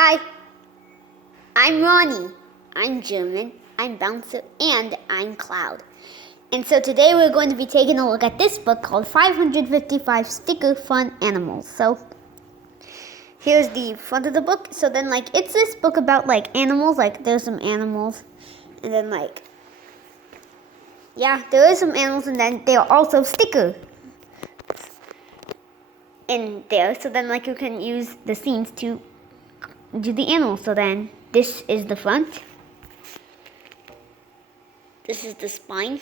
Hi, I'm Ronnie. I'm German, I'm Bouncer, and I'm Cloud. And so today we're going to be taking a look at this book called 555 Sticker Fun Animals. So here's the front of the book. So then it's this book about animals, there's some animals, and then there is some animals, and then there are also stickers in there. So then you can use the scenes to do the animals. So then this is the front. This is the spine.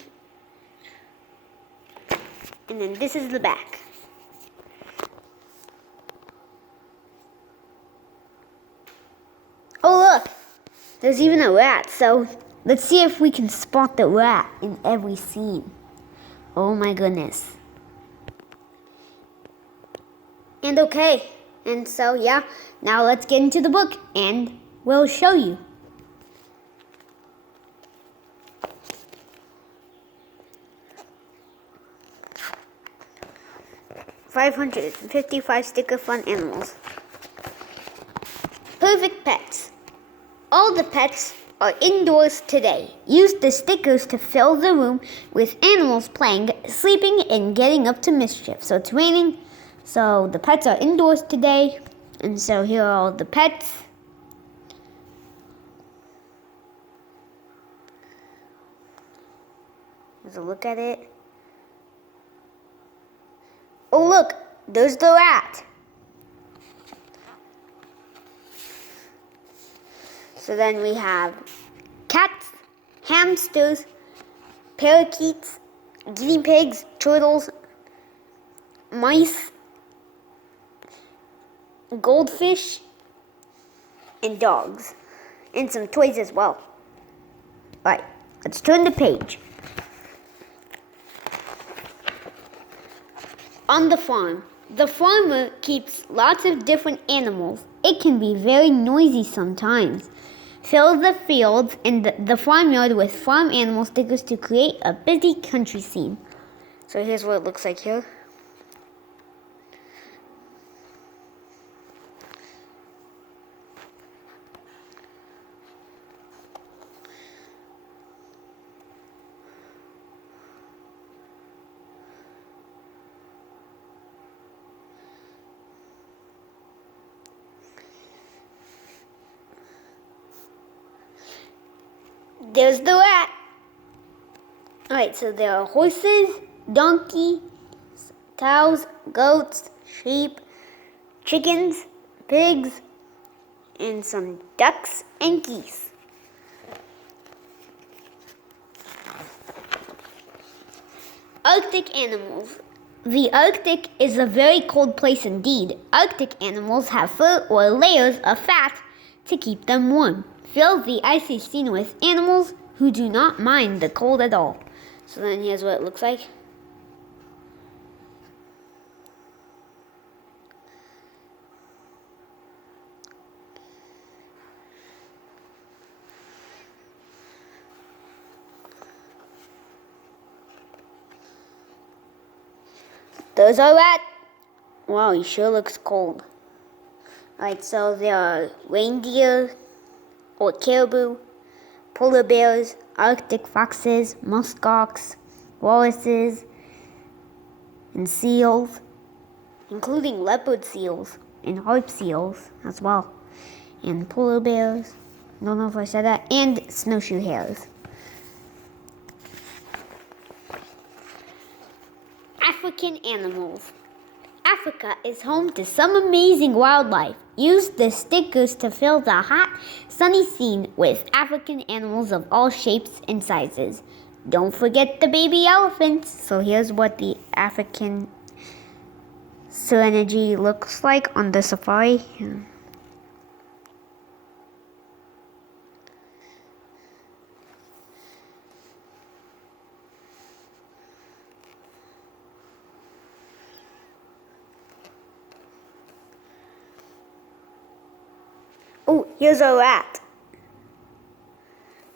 And then this is the back. Oh look! There's even a rat. So let's see if we can spot the rat in every scene. Oh my goodness. And okay. And so now let's get into the book and we'll show you. "555 Sticker Fun Animals." Perfect pets. All the pets are indoors today. Use the stickers to fill the room with animals playing, sleeping, and getting up to mischief. So it's raining, so the pets are indoors today. And so here are all the pets. Let's look at it. Oh look, there's the rat. So then we have cats, hamsters, parakeets, guinea pigs, turtles, mice, goldfish, and dogs, and some toys as well. Alright, let's turn the page. On the farm. The farmer keeps lots of different animals. It can be very noisy sometimes. Fill the fields and the farmyard with farm animal stickers to create a busy country scene. So here's what it looks like here. There's the rat. Alright, so there are horses, donkeys, cows, goats, sheep, chickens, pigs, and some ducks and geese. Arctic animals. The Arctic is a very cold place indeed. Arctic animals have fur or layers of fat to keep them warm. Fill the icy scene with animals who do not mind the cold at all. So then here's what it looks like. There's our rat. Wow, he sure looks cold. Alright, so there are reindeer or caribou, polar bears, Arctic foxes, muskox, walruses, and seals, including leopard seals and harp seals as well, and polar bears, don't know if I said that, and snowshoe hares. African animals. Africa is home to some amazing wildlife. Use the stickers to fill the hot, sunny scene with African animals of all shapes and sizes. Don't forget the baby elephants. So here's what the African Serengeti looks like on the safari. Oh, here's a rat.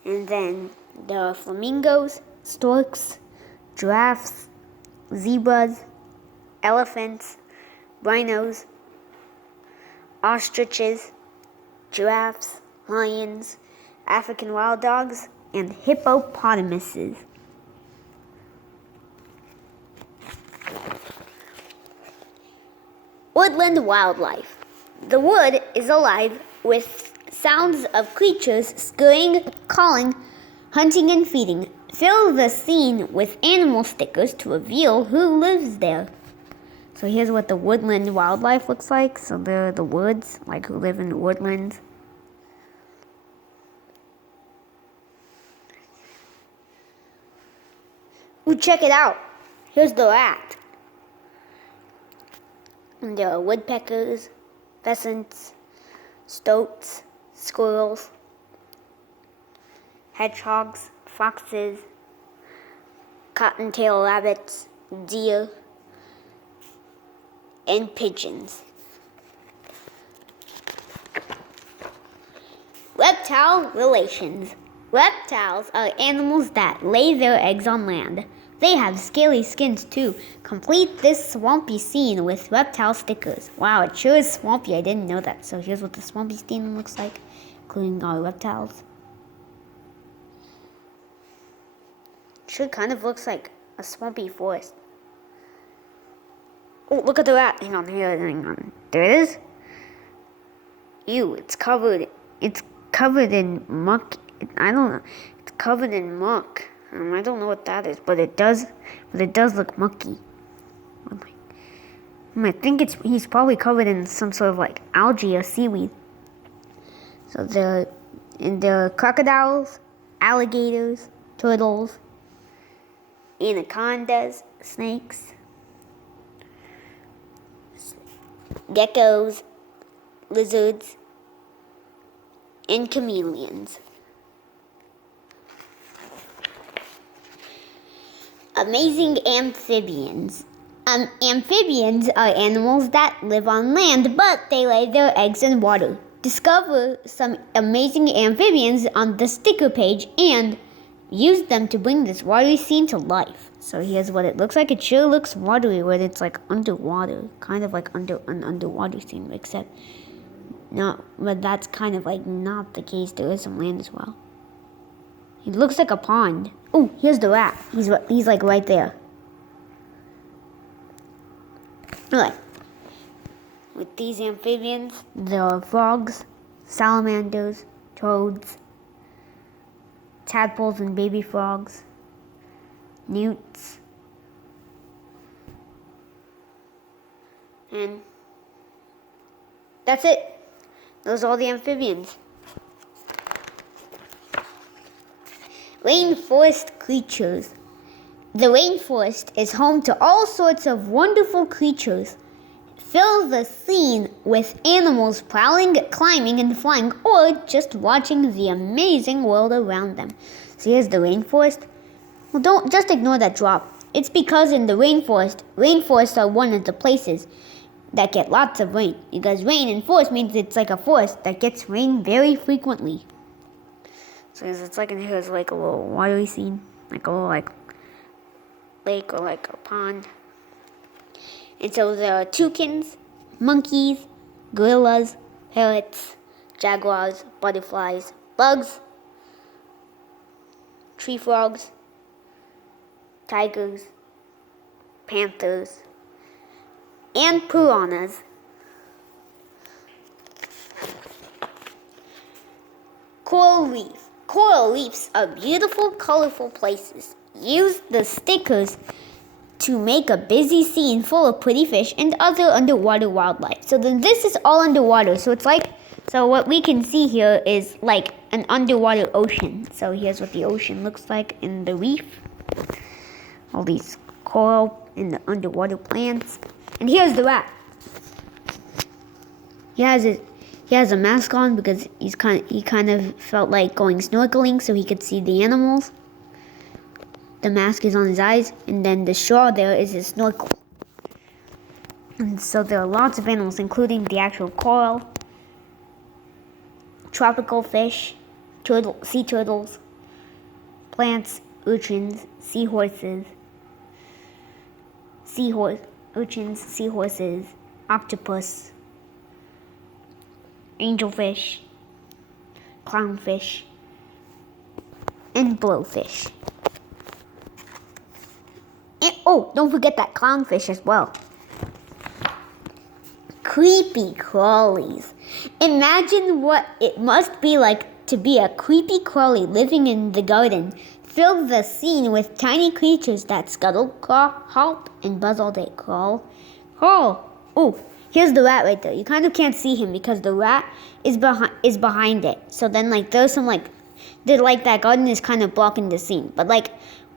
And then there are flamingos, storks, giraffes, zebras, elephants, rhinos, ostriches, giraffes, lions, African wild dogs, and hippopotamuses. Woodland wildlife. The wood is alive with sounds of creatures scurrying, calling, hunting, and feeding. Fill the scene with animal stickers to reveal who lives there. So here's what the woodland wildlife looks like. So they're the woods, like who live in the woodlands. Ooh, check it out. Here's the rat. And there are woodpeckers, pheasants, stoats, squirrels, hedgehogs, foxes, cottontail rabbits, deer, and pigeons. Reptile relations. Reptiles are animals that lay their eggs on land. They have scaly skins too. Complete this swampy scene with reptile stickers. Wow, it sure is swampy. I didn't know that. So here's what the swampy scene looks like, including our reptiles. Sure kind of looks like a swampy forest. Oh, look at the rat. Hang on. There it is. Ew, it's covered in muck. I don't know. It's covered in muck. I don't know what that is, but it does look mucky. I think he's probably covered in some sort of like algae or seaweed. So there are crocodiles, alligators, turtles, anacondas, snakes, geckos, lizards, and chameleons. Amazing amphibians. Amphibians are animals that live on land, but they lay their eggs in water. Discover some amazing amphibians on the sticker page and use them to bring this watery scene to life. So here's what it looks like. It sure looks watery when it's like underwater, kind of like an underwater scene, except not. But that's kind of like not the case. There is some land as well. It looks like a pond. Oh, here's the rat. He's like right there. Alright. With these amphibians, there are frogs, salamanders, toads, tadpoles and baby frogs, newts, and that's it. Those are all the amphibians. Rainforest creatures. The rainforest is home to all sorts of wonderful creatures. Fill the scene with animals prowling, climbing, and flying, or just watching the amazing world around them. So here's the rainforest. Well, don't just ignore that drop. It's because in the rainforests are one of the places that get lots of rain. Because rain in forest means it's like a forest that gets rain very frequently. So it's like here's like a little watery scene, like a little like lake or like a pond. And so there are toucans, monkeys, gorillas, parrots, jaguars, butterflies, bugs, tree frogs, tigers, panthers, and piranhas. Coral reef. Coral reefs are beautiful, colorful places. Use the stickers to make a busy scene full of pretty fish and other underwater wildlife. So then this is all underwater. So what we can see here is like an underwater ocean. So here's what the ocean looks like in the reef. All these coral and the underwater plants. And here's the rat. He has a mask on because he kind of felt like going snorkeling so he could see the animals. The mask is on his eyes, and then the straw there is his snorkel. And so there are lots of animals, including the actual coral, tropical fish, sea turtles, plants, urchins, seahorses, octopus, angelfish, clownfish, and blowfish. And, oh, don't forget that clownfish as well. Creepy-crawlies. Imagine what it must be like to be a creepy-crawly living in the garden. Fill the scene with tiny creatures that scuttle, crawl, hop, and buzz all day. Crawl. Oh, here's the rat right there. You kind of can't see him because the rat is behind it. So then, like, there's some, like, that garden is kind of blocking the scene. But, like,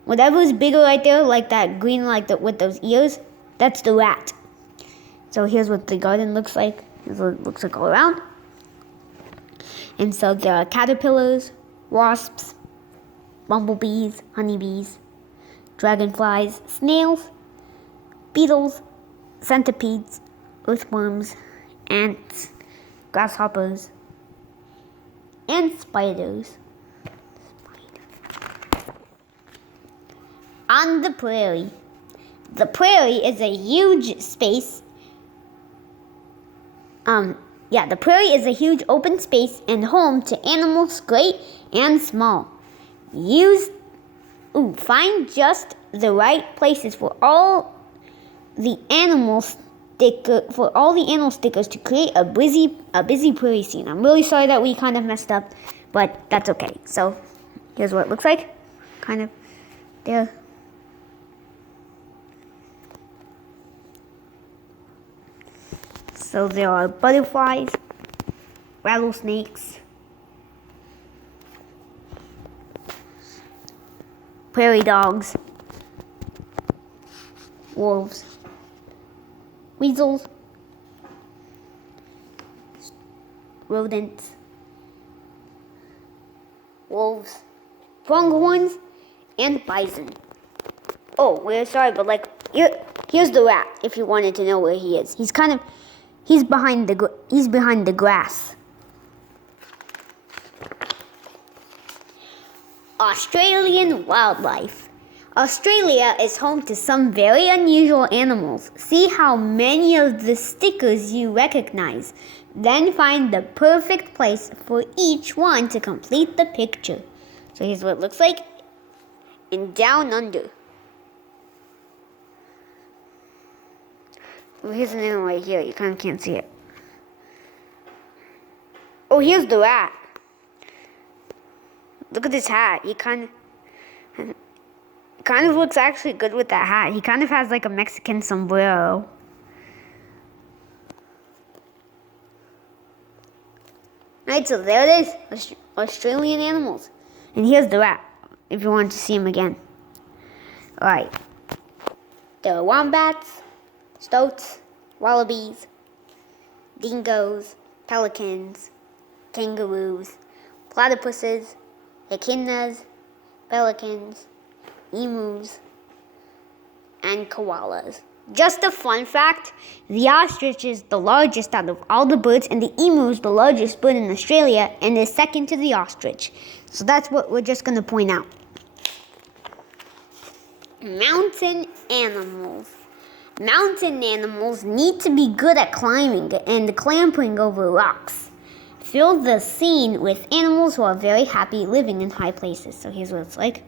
whatever's bigger right there, like that green, like, with those ears, that's the rat. So here's what the garden looks like. Here's what it looks like all around. And so there are caterpillars, wasps, bumblebees, honeybees, dragonflies, snails, beetles, centipedes, earthworms, ants, grasshoppers, and spiders. On the prairie. The prairie is a huge space. The prairie is a huge open space and home to animals great and small. Find just the right places for all the animal stickers to create a busy prairie scene. I'm really sorry that we kind of messed up, but that's okay. So here's what it looks like. Kind of there. So there are butterflies, rattlesnakes, prairie dogs, wolves, weasels, rodents, wolves, pronghorns, and bison. Oh, we're sorry, but like here's the rat. If you wanted to know where he is, he's behind the grass. Australian wildlife. Australia is home to some very unusual animals. See how many of the stickers you recognize. Then find the perfect place for each one to complete the picture. So here's what it looks like in Down Under. Well, here's another one right here. You kind of can't see it. Oh, here's the rat. Look at this hat. He kind of looks actually good with that hat. He kind of has like a Mexican sombrero. Right, so there it is. Australian animals. And here's the rat, if you want to see him again. Alright. There are wombats, stoats, wallabies, dingoes, pelicans, kangaroos, platypuses, echidnas, pelicans, emus, and koalas. Just a fun fact, the ostrich is the largest out of all the birds, and the emu is the largest bird in Australia and is second to the ostrich. So that's what we're just going to point out. Mountain animals. Mountain animals need to be good at climbing and clambering over rocks. Fill the scene with animals who are very happy living in high places. So here's what it's like.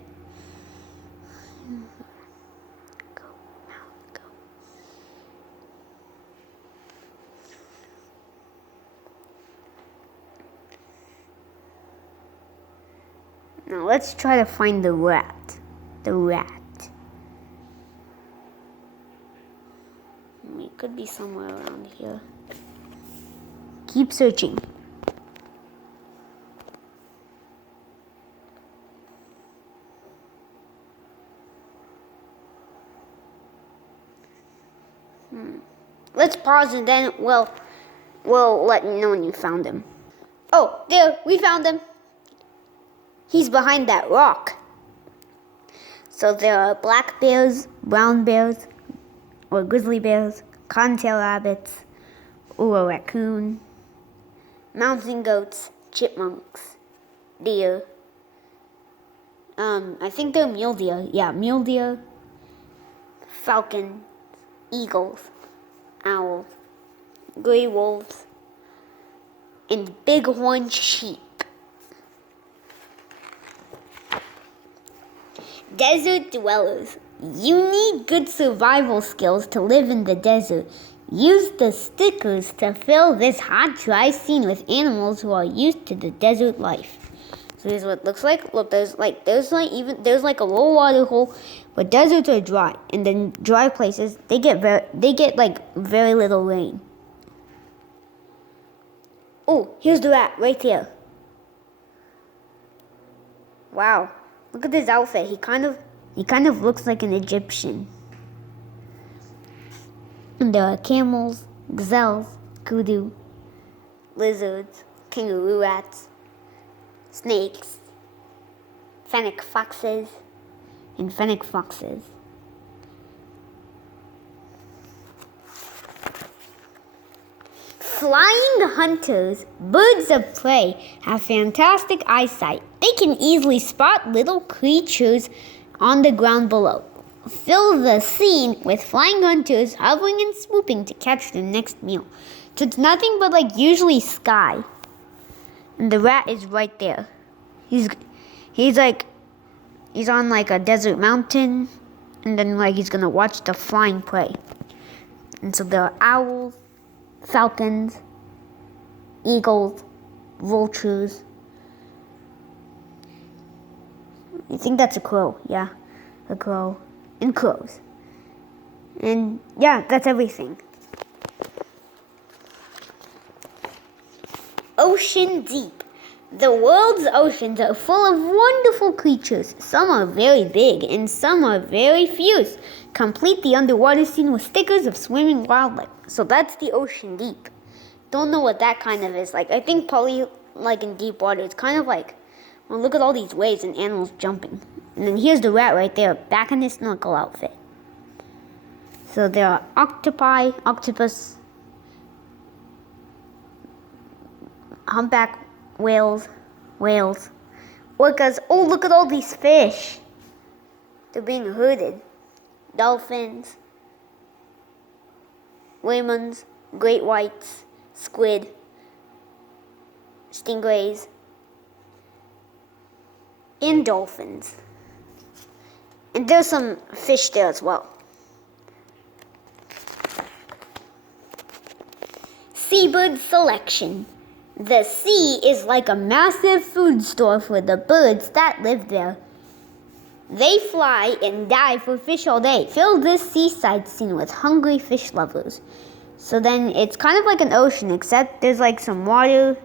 Now let's try to find the rat. The rat. It could be somewhere around here. Keep searching. Let's pause and then we'll let you know when you found him. Oh, there, we found him. He's behind that rock. So there are black bears, brown bears, or grizzly bears, cottontail rabbits, or a raccoon, mountain goats, chipmunks, deer. I think they're mule deer. Yeah, mule deer, falcon, eagles, owls, gray wolves, and bighorn sheep. Desert dwellers. You need good survival skills to live in the desert. Use the stickers to fill this hot, dry scene with animals who are used to the desert life. So here's what it looks like. Look, there's like a little water hole, but deserts are dry, and then dry places they get very little rain. Oh, here's the rat right there. Wow, look at his outfit. He kind of looks like an Egyptian. And there are camels, gazelles, kudu, lizards, kangaroo rats, snakes, fennec foxes, and fennec foxes. Flying hunters, birds of prey, have fantastic eyesight. They can easily spot little creatures on the ground below. Fill the scene with flying hunters hovering and swooping to catch their next meal. So it's nothing but usually sky. And the rat is right there. He's on a desert mountain, and then he's gonna watch the flying prey. And so there are owls, falcons, eagles, vultures. I think that's a crow. Yeah, a crow. And crows. And yeah, that's everything. Ocean deep. The world's oceans are full of wonderful creatures. Some are very big and some are very fierce. Complete the underwater scene with stickers of swimming wildlife. So that's the ocean deep. Don't know what that kind of is like. I think probably in deep water. It's kind of well, look at all these waves and animals jumping. And then here's the rat right there, back in his snorkel outfit. So there are octopi, octopus, humpback whales, orcas. Oh, look at all these fish. They're being herded. Dolphins, raymons, great whites, squid, stingrays, and dolphins. And there's some fish there as well. Seabird selection. The sea is like a massive food store for the birds that live there. They fly and dive for fish all day. Fill this seaside scene with hungry fish lovers. So then it's kind of like an ocean, except there's some water,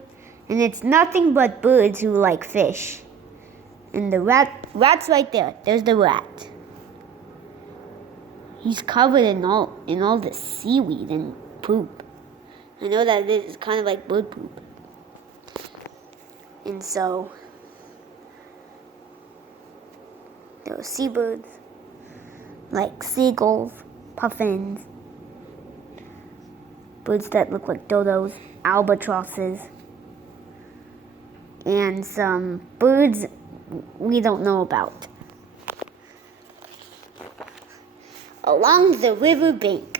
and it's nothing but birds who like fish. And the rat's right there. There's the rat. He's covered in all this seaweed and poop. I know that this is kind of like bird poop. And so there are seabirds, like seagulls, puffins, birds that look like dodos, albatrosses, and some birds we don't know about. Along the riverbank.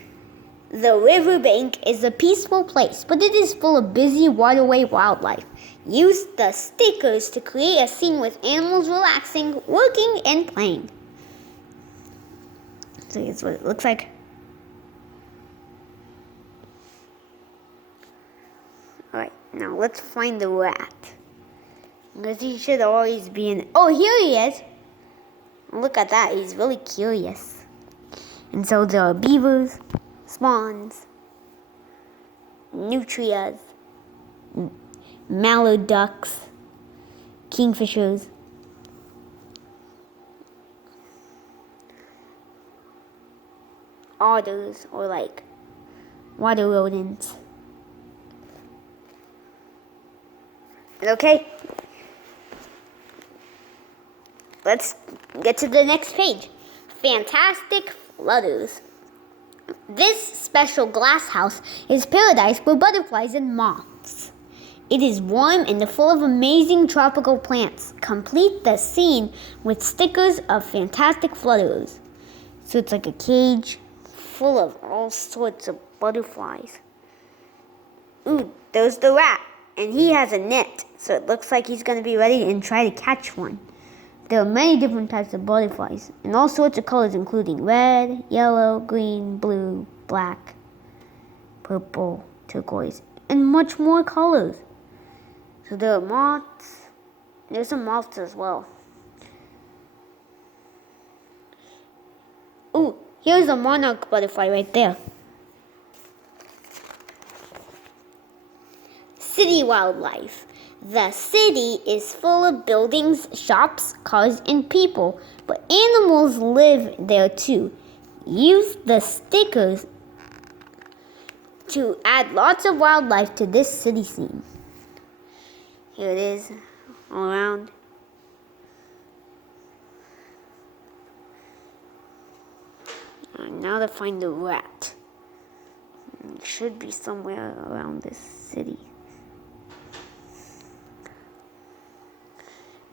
The riverbank is a peaceful place, but it is full of busy waterway wildlife. Use the stickers to create a scene with animals relaxing, working, and playing. So here's what it looks like. Alright, now let's find the rat. Because he should always be in... Oh, here he is! Look at that, he's really curious. And so there are beavers, swans, nutrias, mallard ducks, kingfishers, otters, or water rodents. Okay, let's get to the next page. Fantastic flutters. This special glass house is paradise for butterflies and moths. It is warm and full of amazing tropical plants. Complete the scene with stickers of fantastic flutterers. So it's like a cage full of all sorts of butterflies. Ooh, there's the rat. And he has a net, so it looks like he's going to be ready and try to catch one. There are many different types of butterflies, in all sorts of colors including red, yellow, green, blue, black, purple, turquoise, and much more colors. So there are moths. There's some moths as well. Ooh, here's a monarch butterfly right there. City wildlife. The city is full of buildings, shops, cars, and people, but animals live there too. Use the stickers to add lots of wildlife to this city scene. Here it is, all around. Now to find the rat. It should be somewhere around this city.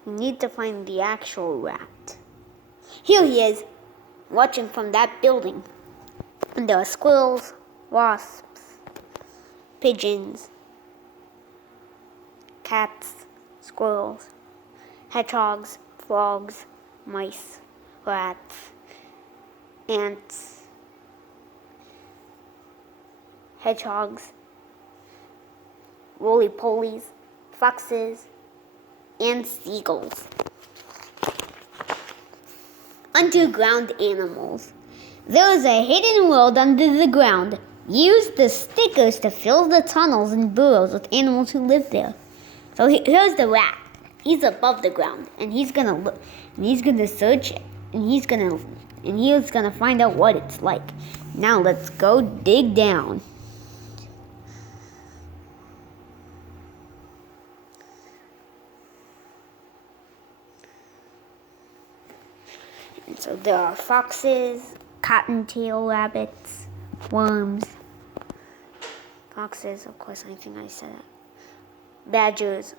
We need to find the actual rat. Here he is, watching from that building. And there are squirrels, wasps, pigeons, cats, squirrels, hedgehogs, frogs, mice, rats, ants, hedgehogs, roly-polies, foxes, and seagulls. Underground animals. There is a hidden world under the ground. Use the stickers to fill the tunnels and burrows with animals who live there. So here's the rat. He's above the ground, and he's gonna look, and he's gonna search, and he's gonna find out what it's like. Now let's go dig down. And so there are foxes, cottontail rabbits, worms, foxes, of course, I think I said that, badgers,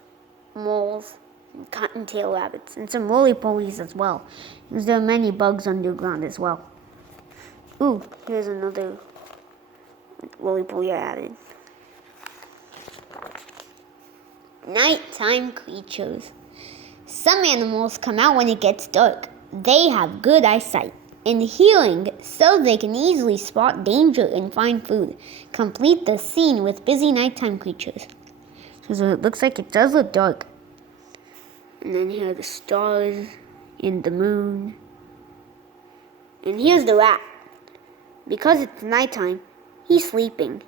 moles, and cottontail rabbits, and some roly-polies as well, because there are many bugs underground as well. Ooh, here's another roly-poly I added. Nighttime creatures. Some animals come out when it gets dark. They have good eyesight and hearing, so they can easily spot danger and find food. Complete the scene with busy nighttime creatures. So it looks like it does look dark. And then here are the stars and the moon. And here's the rat. Because it's nighttime, he's sleeping.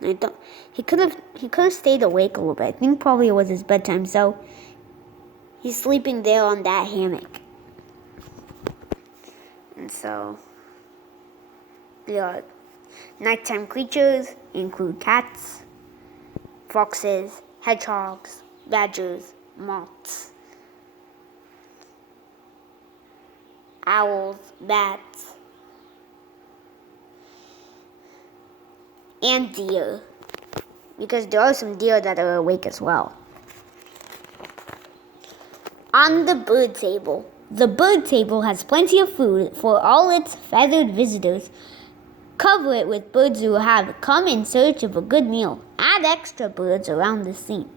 He could have stayed awake a little bit. I think probably it was his bedtime, so he's sleeping there on that hammock. And so, the nighttime creatures include cats, foxes, hedgehogs, badgers, moths, owls, bats, and deer, because there are some deer that are awake as well. On the bird table. The bird table has plenty of food for all its feathered visitors. Cover it with birds who have come in search of a good meal. Add extra birds around the scene.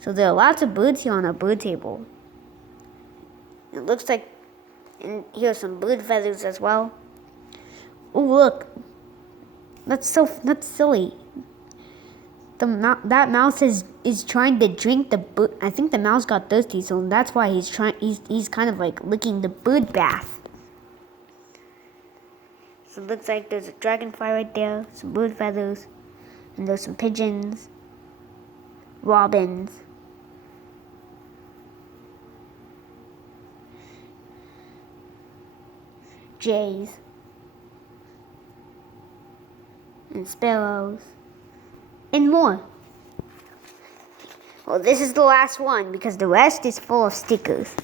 So there are lots of birds here on a bird table. It looks like, and here's some bird feathers as well. Oh, look. That's silly. That mouse is trying to drink the bird. I think the mouse got thirsty, so that's why he's kind of like licking the bird bath. So it looks like there's a dragonfly right there, some bird feathers, and there's some pigeons, robins, jays, and sparrows, and more. Well, this is the last one because the rest is full of stickers.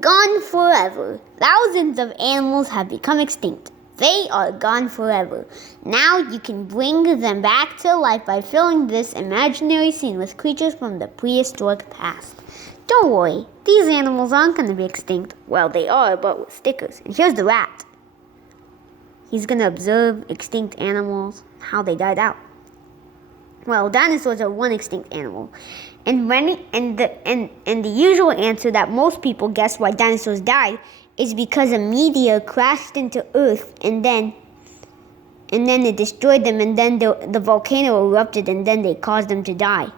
Gone forever. Thousands of animals have become extinct. They are gone forever. Now you can bring them back to life by filling this imaginary scene with creatures from the prehistoric past. Don't worry, these animals aren't going to be extinct. Well, they are, but with stickers. And here's the rat. He's going to observe extinct animals, how they died out. Well, dinosaurs are one extinct animal. And the usual answer that most people guess why dinosaurs died is because a meteor crashed into Earth and then it destroyed them, and then the volcano erupted, and then they caused them to die.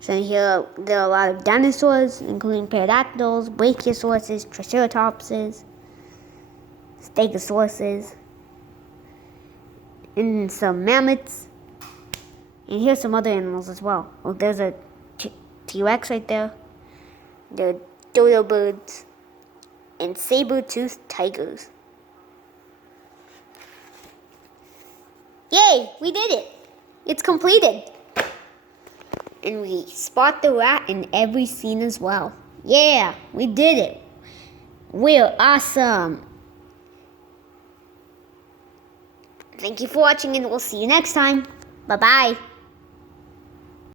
So here there are a lot of dinosaurs, including pterodactyls, brachiosauruses, triceratopses, stegosauruses, and some mammoths. And here's some other animals as well. Oh, there's a T-Rex right there. There are dodo birds and saber-toothed tigers. Yay, we did it! It's completed. And we spot the rat in every scene as well. Yeah, we did it. We're awesome. Thank you for watching, and we'll see you next time. Bye-bye.